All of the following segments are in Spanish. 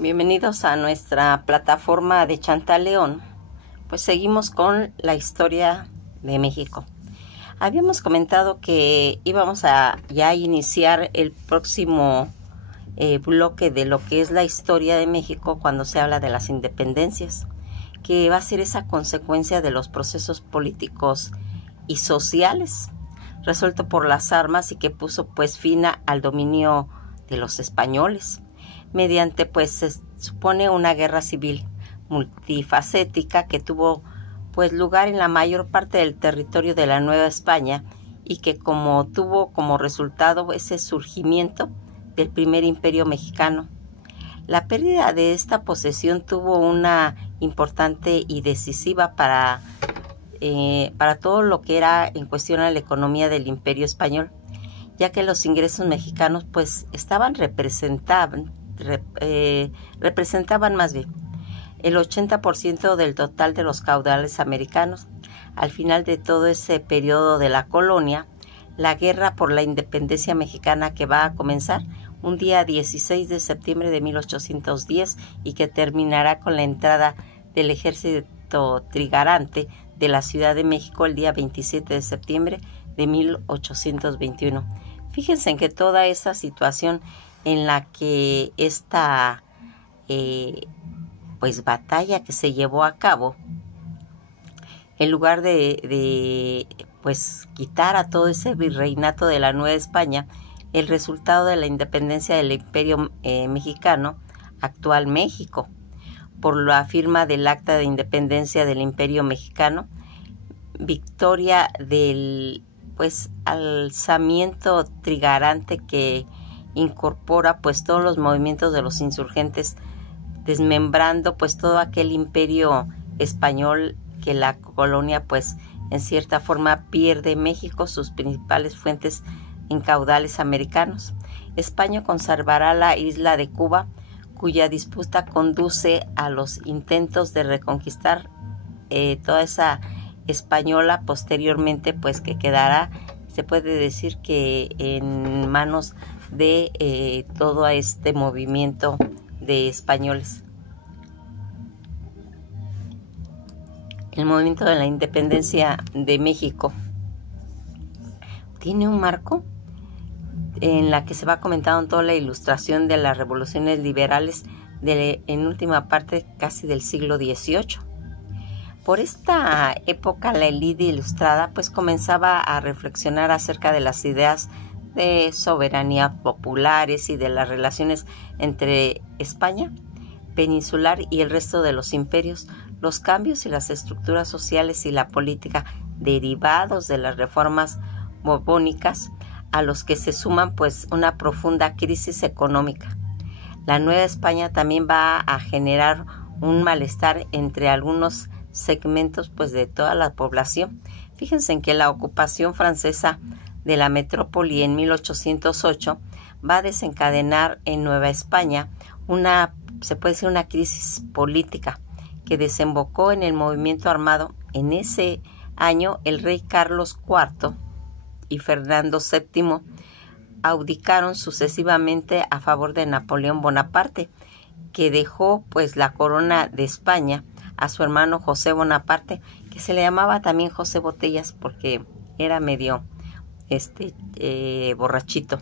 Bienvenidos a nuestra plataforma de Chantal León. Pues seguimos con la historia de México. Habíamos comentado que íbamos a ya iniciar el próximo bloque de lo que es la historia de México cuando se habla de las independencias, que va a ser esa consecuencia de los procesos políticos y sociales resuelto por las armas y que puso pues fin al dominio de los españoles mediante pues se supone una guerra civil multifacética que tuvo pues lugar en la mayor parte del territorio de la Nueva España y que tuvo como resultado ese surgimiento del primer imperio mexicano. La pérdida de esta posesión tuvo una importante y decisiva para todo lo que era en cuestión a la economía del imperio español, ya que los ingresos mexicanos pues representaban más bien el 80% del total de los caudales americanos. Al final de todo ese periodo de la colonia, la guerra por la independencia mexicana que va a comenzar un día 16 de septiembre de 1810 y que terminará con la entrada del ejército trigarante de la Ciudad de México el día 27 de septiembre de 1821. Fíjense en que toda esa situación en la que esta pues batalla que se llevó a cabo, en lugar de pues quitar a todo ese virreinato de la Nueva España, el resultado de la independencia del Imperio Mexicano, actual México, por la firma del Acta de Independencia del Imperio Mexicano, victoria del pues alzamiento trigarante que incorpora pues todos los movimientos de los insurgentes, desmembrando pues todo aquel imperio español que la colonia pues en cierta forma pierde. México sus principales fuentes en caudales americanos. España conservará la isla de Cuba, cuya disputa conduce a los intentos de reconquistar toda esa española posteriormente, pues que quedará, se puede decir que en manos de todo este movimiento de españoles. El movimiento de la independencia de México tiene un marco en la que se va comentando toda la ilustración de las revoluciones liberales en última parte casi del siglo XVIII. Por esta época la élite ilustrada pues comenzaba a reflexionar acerca de las ideas de soberanía populares y de las relaciones entre España peninsular y el resto de los imperios, los cambios y las estructuras sociales y la política derivados de las reformas borbónicas, a los que se suman pues una profunda crisis económica. La Nueva España también va a generar un malestar entre algunos segmentos pues de toda la población. Fíjense en que la ocupación francesa de la metrópoli en 1808 va a desencadenar en Nueva España se puede decir una crisis política que desembocó en el movimiento armado. En ese año el rey Carlos IV y Fernando VII abdicaron sucesivamente a favor de Napoleón Bonaparte, que dejó pues la corona de España a su hermano José Bonaparte, que se le llamaba también José Botellas porque era medio borrachito,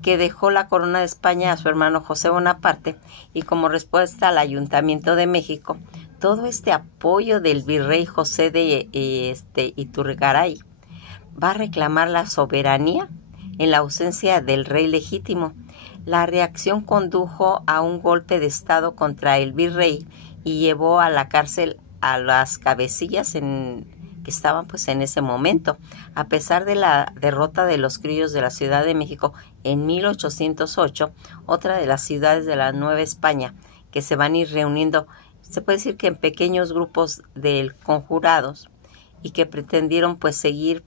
que dejó la corona de España a su hermano José Bonaparte, y como respuesta al Ayuntamiento de México, todo este apoyo del virrey José de Iturgaray va a reclamar la soberanía en la ausencia del rey legítimo. La reacción condujo a un golpe de estado contra el virrey y llevó a la cárcel a las cabecillas que estaban pues en ese momento. A pesar de la derrota de los criollos de la Ciudad de México en 1808, otra de las ciudades de la Nueva España que se van a ir reuniendo, se puede decir que en pequeños grupos de conjurados, y que pretendieron pues seguir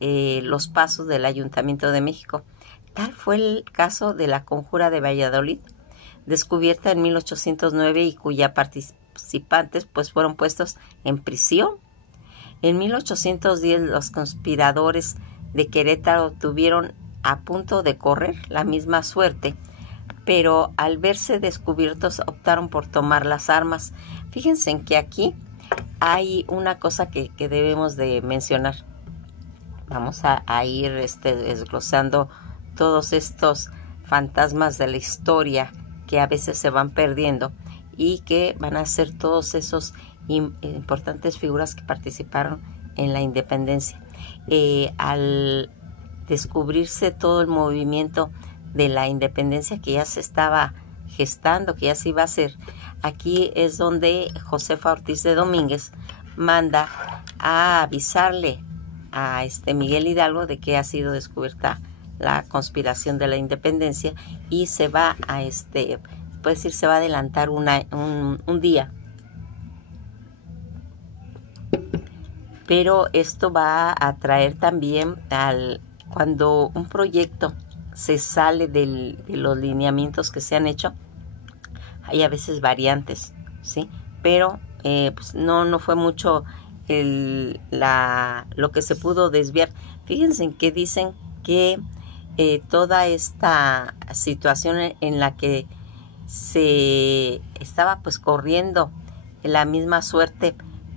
los pasos del Ayuntamiento de México. Tal fue el caso de la Conjura de Valladolid, descubierta en 1809 y cuya participantes pues fueron puestos en prisión. En 1810 los conspiradores de Querétaro tuvieron a punto de correr la misma suerte pero al verse descubiertos optaron por tomar las armas. Fíjense en que aquí hay una cosa que debemos de mencionar. Vamos a ir desglosando todos estos fantasmas de la historia que a veces se van perdiendo y que van a ser todos esos importantes figuras que participaron en la independencia. Al descubrirse todo el movimiento de la independencia que ya se estaba gestando, que ya se iba a hacer, aquí es donde Josefa Ortiz de Domínguez manda a avisarle a Miguel Hidalgo de que ha sido descubierta la conspiración de la independencia y se va a puede decir, se va a adelantar un día. Pero esto va a traer también cuando un proyecto se sale de los lineamientos que se han hecho, hay a veces variantes, ¿sí? Pero pues no fue mucho lo que se pudo desviar. Fíjense en que dicen que toda esta situación en la que se estaba pues corriendo la misma suerte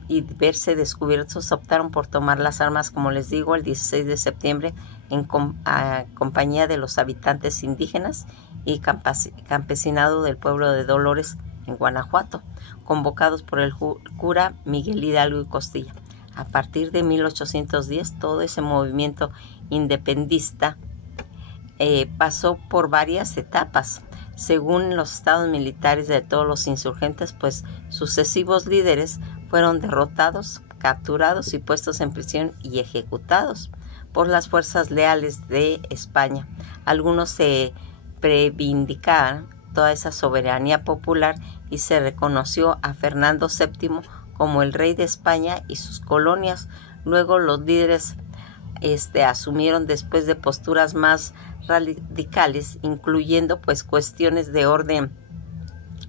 y verse descubiertos, optaron por tomar las armas, como les digo, el 16 de septiembre en compañía de los habitantes indígenas y campesinado del pueblo de Dolores en Guanajuato, convocados por el cura Miguel Hidalgo y Costilla. A partir de 1810, todo ese movimiento independista pasó por varias etapas. Según los estados militares de todos los insurgentes, pues sucesivos líderes fueron derrotados, capturados y puestos en prisión y ejecutados por las fuerzas leales de España. Algunos se reivindicaban toda esa soberanía popular y se reconoció a Fernando VII como el rey de España y sus colonias. Luego los líderes asumieron después de posturas más radicales, incluyendo pues cuestiones de orden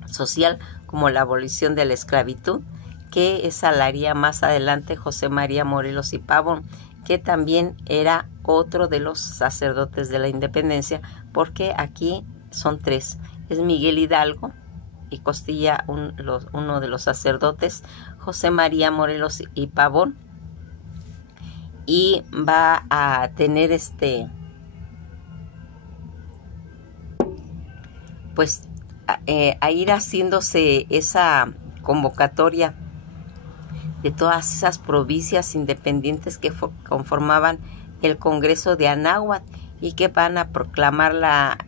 social como la abolición de la esclavitud, que esa la haría más adelante José María Morelos y Pavón, que también era otro de los sacerdotes de la independencia, porque aquí son tres, es Miguel Hidalgo y Costilla uno de los sacerdotes, José María Morelos y Pavón, y va a tener pues a ir haciéndose esa convocatoria de todas esas provincias independientes que conformaban el Congreso de Anáhuac y que van a proclamar la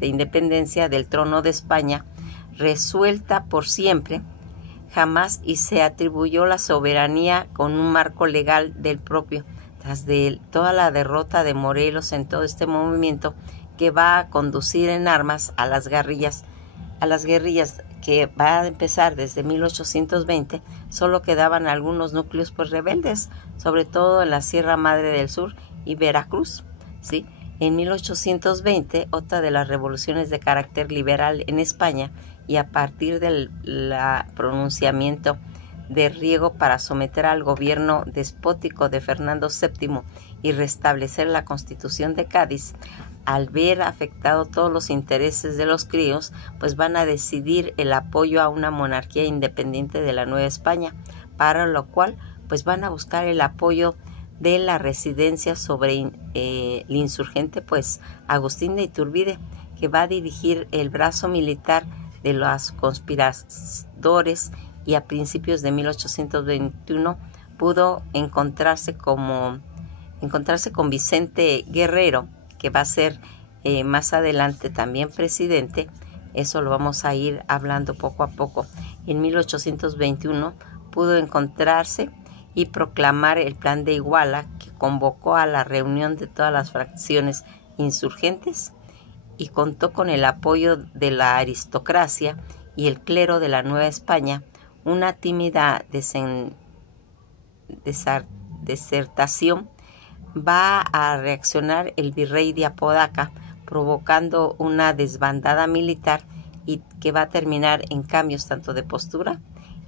independencia del trono de España, resuelta por siempre, jamás, y se atribuyó la soberanía con un marco legal del propio, tras de toda la derrota de Morelos en todo este movimiento que va a conducir en armas a las guerrillas que va a empezar desde 1820. Solo quedaban algunos núcleos pues rebeldes, sobre todo en la Sierra Madre del Sur y Veracruz, ¿sí? En 1820, otra de las revoluciones de carácter liberal en España, y a partir del pronunciamiento de Riego para someter al gobierno despótico de Fernando VII y restablecer la Constitución de Cádiz, al ver afectado todos los intereses de los críos, pues van a decidir el apoyo a una monarquía independiente de la Nueva España, para lo cual pues van a buscar el apoyo de la residencia sobre el insurgente pues Agustín de Iturbide, que va a dirigir el brazo militar de los conspiradores, y a principios de 1821 pudo encontrarse con Vicente Guerrero, que va a ser más adelante también presidente. Eso lo vamos a ir hablando poco a poco. En 1821 pudo encontrarse y proclamar el Plan de Iguala, que convocó a la reunión de todas las fracciones insurgentes y contó con el apoyo de la aristocracia y el clero de la Nueva España. Una tímida desertación va a reaccionar el virrey de Apodaca, provocando una desbandada militar y que va a terminar en cambios tanto de postura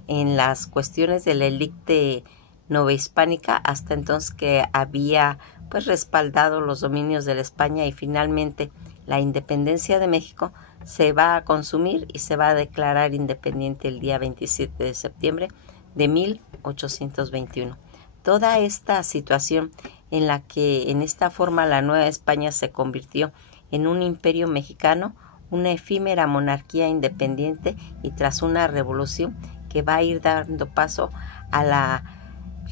en las cuestiones de la élite novohispánica, hasta entonces que había pues respaldado los dominios de la España, y finalmente la independencia de México se va a consumir y se va a declarar independiente el día 27 de septiembre de 1821. Toda esta situación en la que en esta forma la Nueva España se convirtió en un imperio mexicano, una efímera monarquía independiente y tras una revolución que va a ir dando paso a la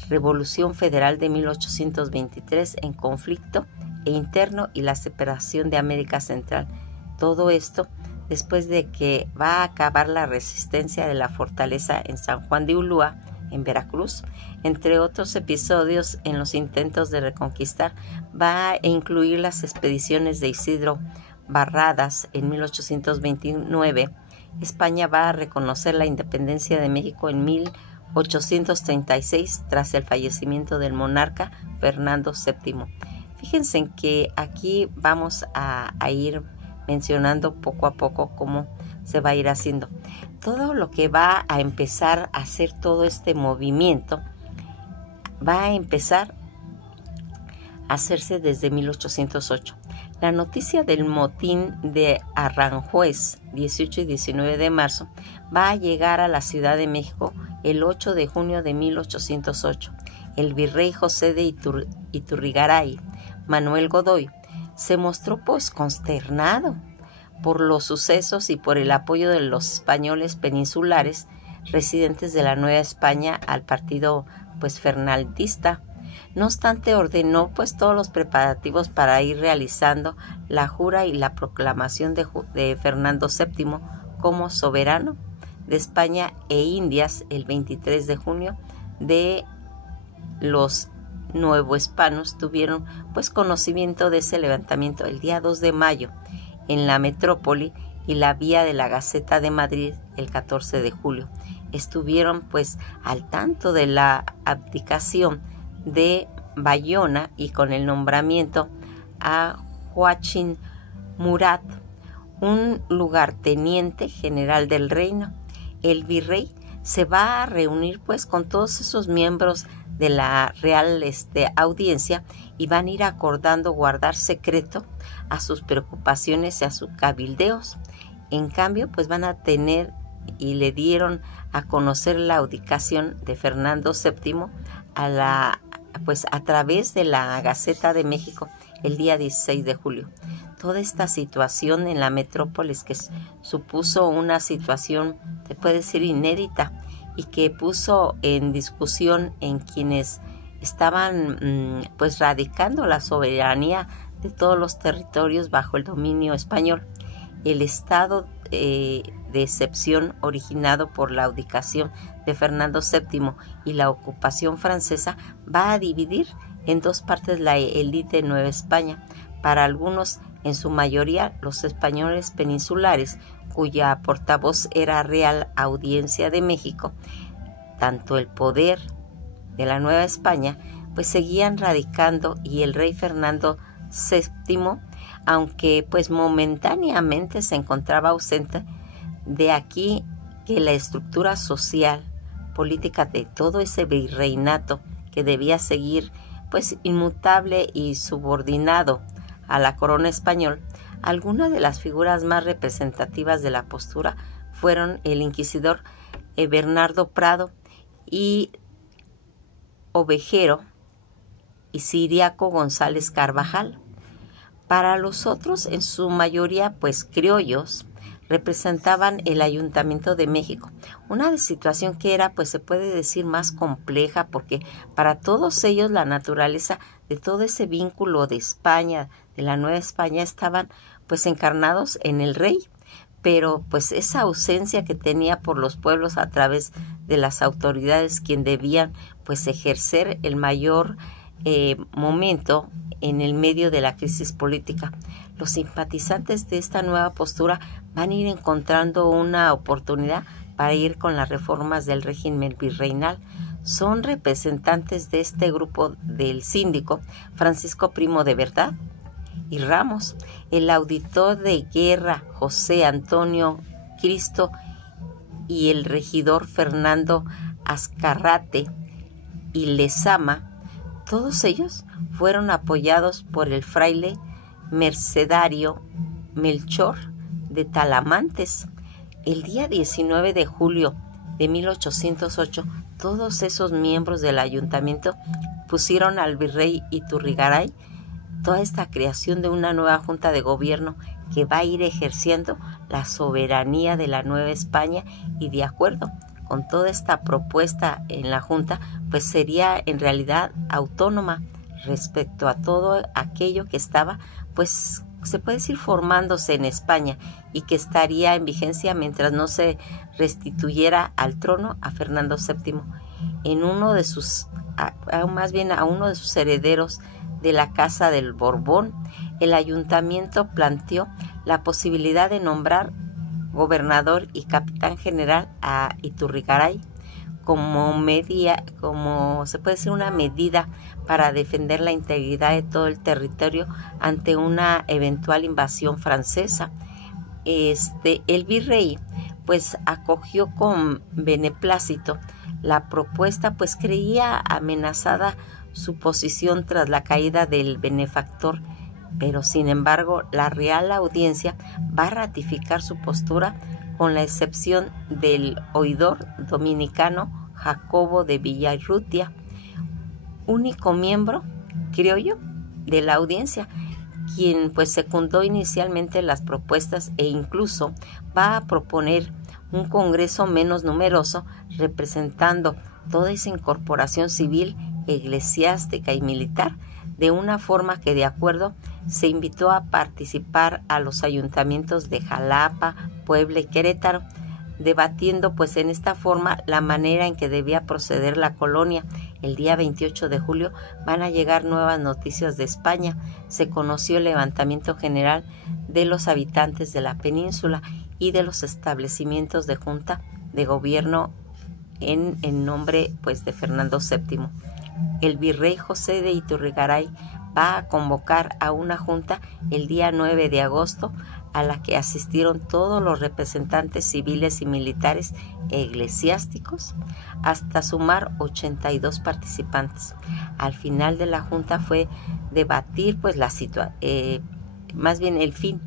Revolución Federal de 1823 en conflicto interno y la separación de América Central. Todo esto después de que va a acabar la resistencia de la fortaleza en San Juan de Ulúa, en Veracruz, entre otros episodios en los intentos de reconquistar, va a incluir las expediciones de Isidro Barradas en 1829. España va a reconocer la independencia de México en 1836 tras el fallecimiento del monarca Fernando VII. Fíjense en que aquí vamos a ir mencionando poco a poco cómo se va a ir haciendo. Todo lo que va a empezar a hacer todo este movimiento va a empezar a hacerse desde 1808. La noticia del motín de Aranjuez, 18 y 19 de marzo, va a llegar a la Ciudad de México el 8 de junio de 1808. El virrey José de Iturrigaray, Manuel Godoy, se mostró pues consternado por los sucesos y por el apoyo de los españoles peninsulares residentes de la Nueva España al partido pues fernandista. No obstante, ordenó pues todos los preparativos para ir realizando la jura y la proclamación de Fernando VII como soberano de España e Indias el 23 de junio. De los nuevohispanos tuvieron pues conocimiento de ese levantamiento el día 2 de mayo en la metrópoli y la vía de la Gaceta de Madrid el 14 de julio. Estuvieron pues al tanto de la abdicación de Bayona y con el nombramiento a Joachim Murat, un lugarteniente general del reino. El virrey se va a reunir pues con todos esos miembros de la Real Audiencia y van a ir acordando guardar secreto a sus preocupaciones y a sus cabildeos. En cambio, pues van a tener y le dieron a conocer la abdicación de Fernando VII a través de la Gaceta de México el día 16 de julio. Toda esta situación en la metrópolis que supuso una situación, se puede decir, inédita y que puso en discusión en quienes estaban pues radicando la soberanía de todos los territorios bajo el dominio español. El estado de excepción originado por la abdicación de Fernando VII y la ocupación francesa va a dividir en dos partes la élite de Nueva España. Para algunos, en su mayoría los españoles peninsulares, cuya portavoz era Real Audiencia de México, tanto el poder de la Nueva España pues seguían radicando y el rey Fernando VII, aunque pues momentáneamente se encontraba ausente, de aquí que la estructura social, política de todo ese virreinato que debía seguir pues inmutable y subordinado a la corona española, algunas de las figuras más representativas de la postura fueron el inquisidor Bernardo Prado y Ovejero y Ciriaco González Carvajal. Para los otros, en su mayoría pues criollos, representaban el Ayuntamiento de México, una situación que era pues se puede decir más compleja porque para todos ellos la naturaleza de todo ese vínculo de España, de la Nueva España, estaban pues encarnados en el rey, pero pues esa ausencia que tenía por los pueblos a través de las autoridades quien debían pues ejercer el mayor momento en el medio de la crisis política. Los simpatizantes de esta nueva postura van a ir encontrando una oportunidad para ir con las reformas del régimen virreinal. Son representantes de este grupo del síndico Francisco Primo de Verdad y Ramos, el auditor de guerra José Antonio Cristo y el regidor Fernando Azcarrate y Lezama. Todos ellos fueron apoyados por el fraile mercedario Melchor de Talamantes. El día 19 de julio de 1808, todos esos miembros del ayuntamiento pusieron al virrey Iturrigaray toda esta creación de una nueva junta de gobierno que va a ir ejerciendo la soberanía de la Nueva España, y de acuerdo con toda esta propuesta en la junta, pues sería en realidad autónoma respecto a todo aquello que estaba, pues se puede decir, formándose en España, y que estaría en vigencia mientras no se restituyera al trono a Fernando VII, en uno de sus, más bien a uno de sus herederos de la Casa del Borbón. El ayuntamiento planteó la posibilidad de nombrar gobernador y capitán general a Iturrigaray como se puede decir, una medida para defender la integridad de todo el territorio ante una eventual invasión francesa. El virrey pues acogió con beneplácito la propuesta, pues creía amenazada su posición tras la caída del benefactor, pero sin embargo la Real Audiencia va a ratificar su postura, con la excepción del oidor dominicano Jacobo de Villarrutia, único miembro criollo de la audiencia, quien pues secundó inicialmente las propuestas e incluso va a proponer un congreso menos numeroso representando toda esa incorporación civil, eclesiástica y militar, de una forma que, de acuerdo, se invitó a participar a los ayuntamientos de Jalapa, Puebla y Querétaro, debatiendo pues en esta forma la manera en que debía proceder la colonia. El día 28 de julio van a llegar nuevas noticias de España. Se conoció el levantamiento general de los habitantes de la península y de los establecimientos de junta de gobierno en nombre pues de Fernando VII. El virrey José de Iturrigaray va a convocar a una junta el día 9 de agosto, a la que asistieron todos los representantes civiles y militares e eclesiásticos, hasta sumar 82 participantes. Al final de la junta fue debatir pues más bien el fin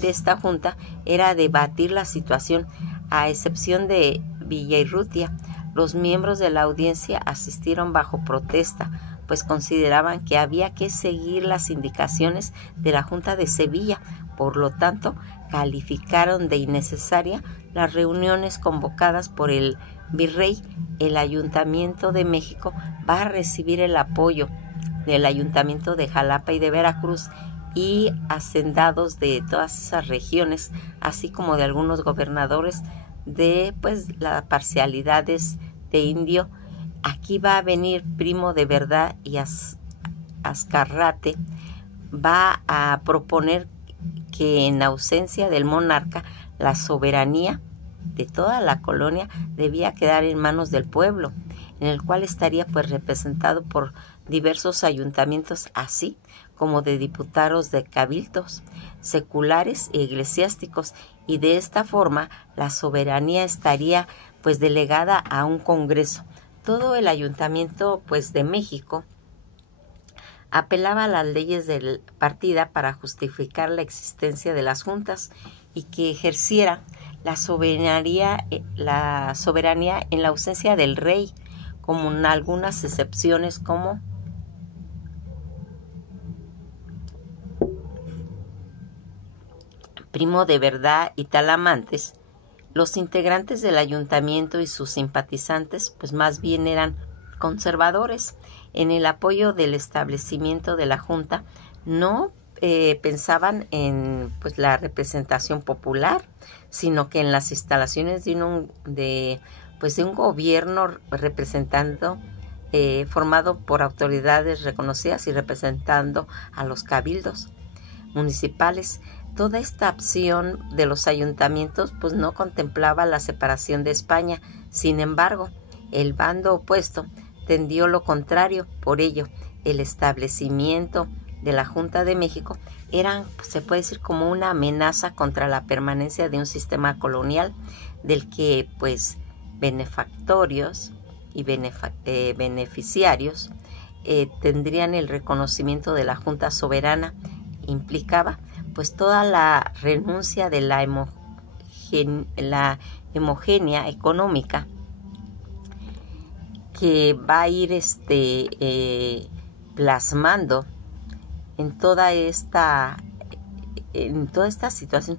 de esta junta era debatir la situación. A excepción de Villarrutia, los miembros de la audiencia asistieron bajo protesta, pues consideraban que había que seguir las indicaciones de la Junta de Sevilla. Por lo tanto, calificaron de innecesaria las reuniones convocadas por el virrey. El Ayuntamiento de México va a recibir el apoyo del Ayuntamiento de Jalapa y de Veracruz y hacendados de todas esas regiones, así como de algunos gobernadores de pues las parcialidades de indio. Aquí va a venir Primo de Verdad y Azcarrate va a proponer que en ausencia del monarca la soberanía de toda la colonia debía quedar en manos del pueblo, en el cual estaría pues representado por diversos ayuntamientos, así como de diputados de cabildos seculares y eclesiásticos, y de esta forma la soberanía estaría pues delegada a un congreso. Todo el ayuntamiento pues de México apelaba a las leyes de partida para justificar la existencia de las juntas y que ejerciera la soberanía en la ausencia del rey, como en algunas excepciones como Primo de Verdad y Talamantes. Los integrantes del ayuntamiento y sus simpatizantes pues más bien eran conservadores. En el apoyo del establecimiento de la junta no pensaban en pues la representación popular, sino que en las instalaciones de un gobierno formado por autoridades reconocidas y representando a los cabildos municipales. Toda esta opción de los ayuntamientos pues no contemplaba la separación de España. Sin embargo, el bando opuesto tendió lo contrario. Por ello, el establecimiento de la Junta de México era, se puede decir, como una amenaza contra la permanencia de un sistema colonial del que pues benefactorios y beneficiarios tendrían el reconocimiento de la Junta soberana. Implicaba pues toda la renuncia de la homogénea económica que va a ir plasmando en toda esta situación.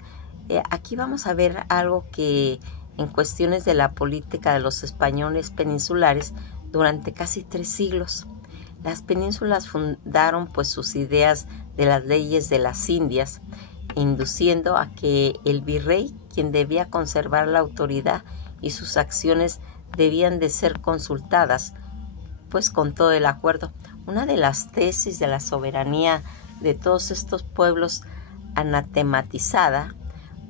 Aquí vamos a ver algo que en cuestiones de la política de los españoles peninsulares durante casi 3 siglos. Las penínsulas fundaron pues sus ideas de las leyes de las Indias, induciendo a que el virrey, quien debía conservar la autoridad y sus acciones debían de ser consultadas, pues con todo el acuerdo. Una de las tesis de la soberanía de todos estos pueblos, anatematizada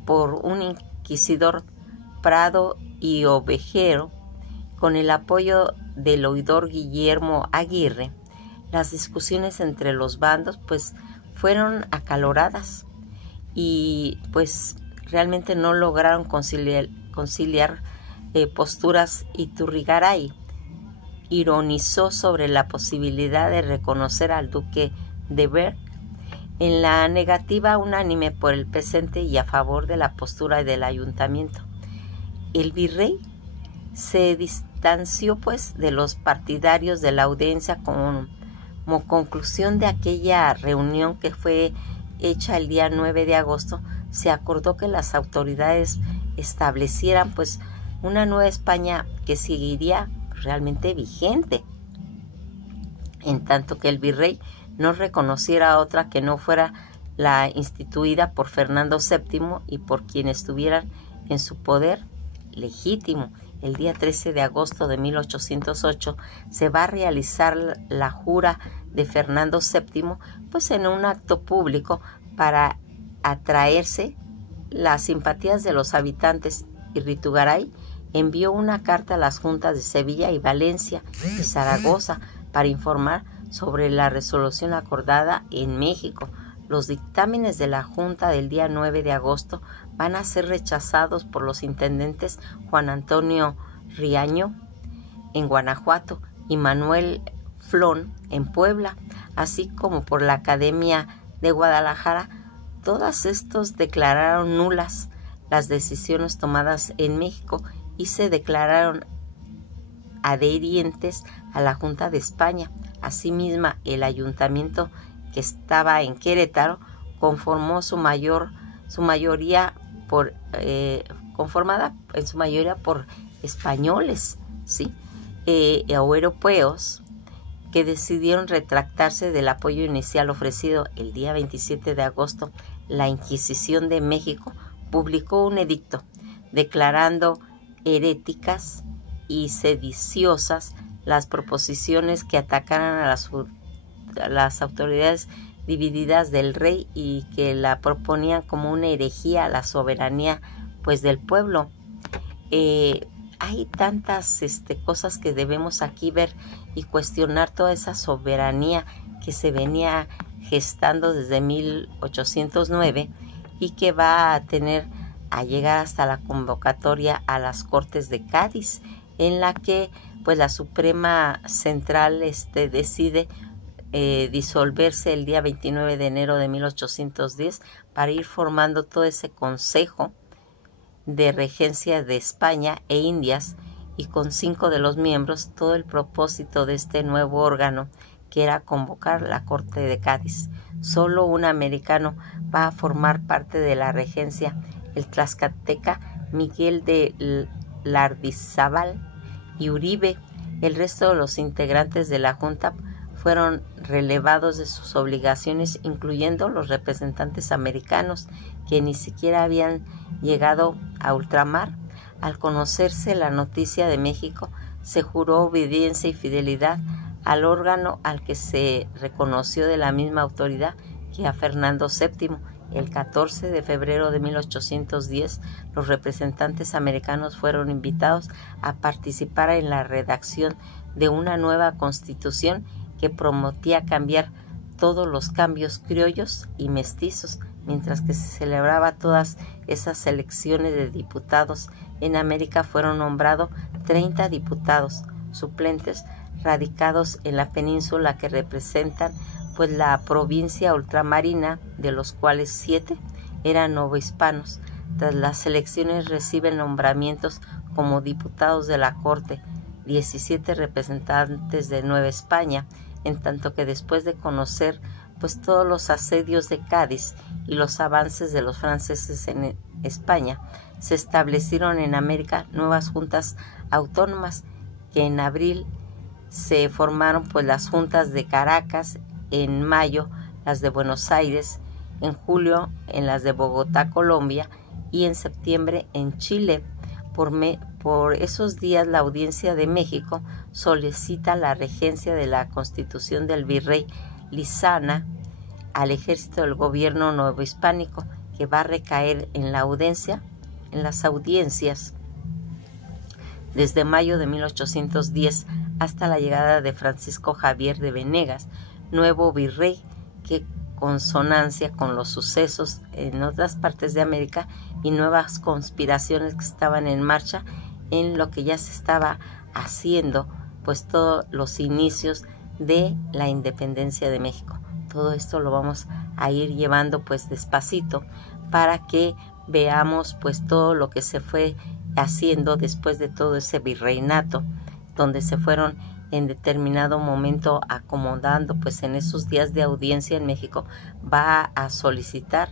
por un inquisidor Prado y Ovejero, con el apoyo del oidor Guillermo Aguirre, las discusiones entre los bandos pues fueron acaloradas y pues realmente no lograron conciliar posturas. Iturrigaray ironizó sobre la posibilidad de reconocer al duque de Berg en la negativa unánime por el presente y a favor de la postura del ayuntamiento. El virrey se distanció pues de los partidarios de la audiencia como conclusión de aquella reunión que fue hecha el día 9 de agosto. Se acordó que las autoridades establecieran pues una nueva España que seguiría realmente vigente, en tanto que el virrey no reconociera otra que no fuera la instituida por Fernando VII y por quien estuvieran en su poder legítimo. El día 13 de agosto de 1808 se va a realizar la jura de Fernando VII, pues en un acto público para atraerse las simpatías de los habitantes. Iturrigaray envió una carta a las juntas de Sevilla y Valencia y Zaragoza para informar sobre la resolución acordada en México. Los dictámenes de la Junta del día 9 de agosto van a ser rechazados por los intendentes Juan Antonio Riaño en Guanajuato y Manuel Flón en Puebla, así como por la Academia de Guadalajara. Todos estos declararon nulas las decisiones tomadas en México y se declararon adherentes a la Junta de España. Asimismo, el ayuntamiento que estaba en Querétaro conformó conformada en su mayoría por españoles, ¿sí? O europeos, que decidieron retractarse del apoyo inicial ofrecido. El día 27 de agosto, la Inquisición de México publicó un edicto declarando heréticas y sediciosas las proposiciones que atacaran a las autoridades divididas del rey y que la proponían como una herejía a la soberanía pues del pueblo. Hay tantas cosas que debemos aquí ver y cuestionar toda esa soberanía que se venía gestando desde 1809 y que va a llegar hasta la convocatoria a las Cortes de Cádiz, en la que pues la Suprema Central decide disolverse el día 29 de enero de 1810 para ir formando todo ese consejo de regencia de España e Indias, y con 5 de los miembros. Todo el propósito de este nuevo órgano, que era convocar la Corte de Cádiz. Solo un americano va a formar parte de la regencia, el tlaxcalteca Miguel de Lardizábal y Uribe. El resto de los integrantes de la Junta fueron relevados de sus obligaciones, incluyendo los representantes americanos, que ni siquiera habían llegado a ultramar. Al conocerse la noticia de México, se juró obediencia y fidelidad al órgano al que se reconoció de la misma autoridad que a Fernando VII. El 14 de febrero de 1810, los representantes americanos fueron invitados a participar en la redacción de una nueva constitución que prometía cambiar todos los cambios criollos y mestizos. Mientras que se celebraba todas esas elecciones de diputados, en América fueron nombrados 30 diputados suplentes radicados en la península, que representan pues la provincia ultramarina, de los cuales 7 eran novohispanos. Tras las elecciones reciben nombramientos como diputados de la Corte 17 representantes de Nueva España, en tanto que después de conocer pues todos los asedios de Cádiz y los avances de los franceses en España, se establecieron en América nuevas juntas autónomas, que en abril se formaron pues las juntas de Caracas, en mayo las de Buenos Aires, en julio en las de Bogotá, Colombia, y en septiembre en Chile. Por esos días la Audiencia de México solicita la regencia de la Constitución del virrey Lizana al ejército del gobierno novohispánico, que va a recaer en las audiencias desde mayo de 1810 hasta la llegada de Francisco Javier de Venegas, nuevo virrey, que consonancia con los sucesos en otras partes de América y nuevas conspiraciones que estaban en marcha en lo que ya se estaba haciendo, pues todos los inicios de la independencia de México. Todo esto lo vamos a ir llevando pues despacito para que veamos pues todo lo que se fue haciendo después de todo ese virreinato, donde se fueron en determinado momento acomodando, pues en esos días de audiencia en México va a solicitar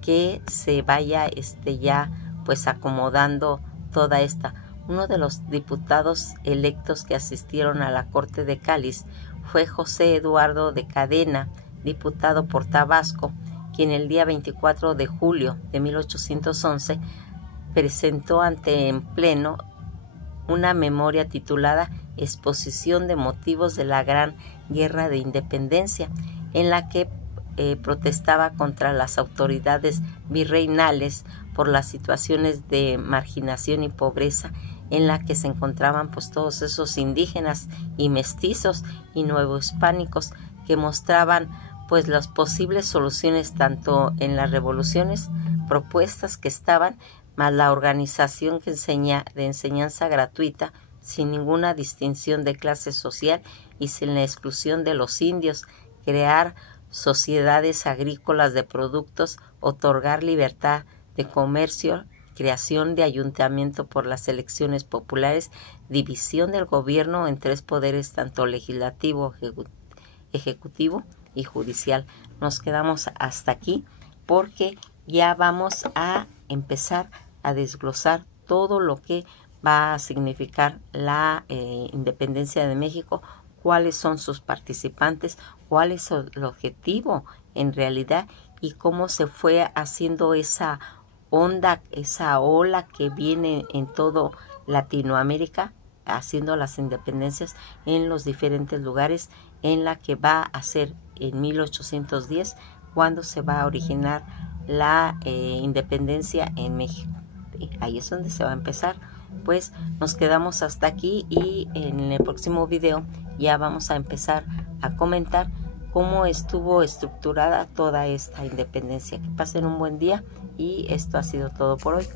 que se vaya ya pues acomodando toda esta. Uno de los diputados electos que asistieron a la Corte de Cádiz fue José Eduardo de Cadena, diputado por Tabasco, quien el día 24 de julio de 1811 presentó ante en pleno una memoria titulada Exposición de motivos de la Gran Guerra de Independencia, en la que protestaba contra las autoridades virreinales por las situaciones de marginación y pobreza en la que se encontraban pues todos esos indígenas y mestizos y nuevohispánicos, que mostraban pues las posibles soluciones tanto en las revoluciones propuestas que estaban, más la organización de enseñanza gratuita, sin ninguna distinción de clase social y sin la exclusión de los indios, crear sociedades agrícolas de productos, otorgar libertad de comercio, creación de ayuntamiento por las elecciones populares, división del gobierno en 3 poderes, tanto legislativo, ejecutivo y judicial. Nos quedamos hasta aquí porque ya vamos a empezar a desglosar todo lo que va a significar la independencia de México, cuáles son sus participantes, cuál es el objetivo en realidad y cómo se fue haciendo esa onda, esa ola que viene en todo Latinoamérica, haciendo las independencias en los diferentes lugares, en la que va a ser en 1810 cuando se va a originar la independencia en México. Ahí es donde se va a empezar. Pues nos quedamos hasta aquí y en el próximo video ya vamos a empezar a comentar cómo estuvo estructurada toda esta independencia. Que pasen un buen día y esto ha sido todo por hoy.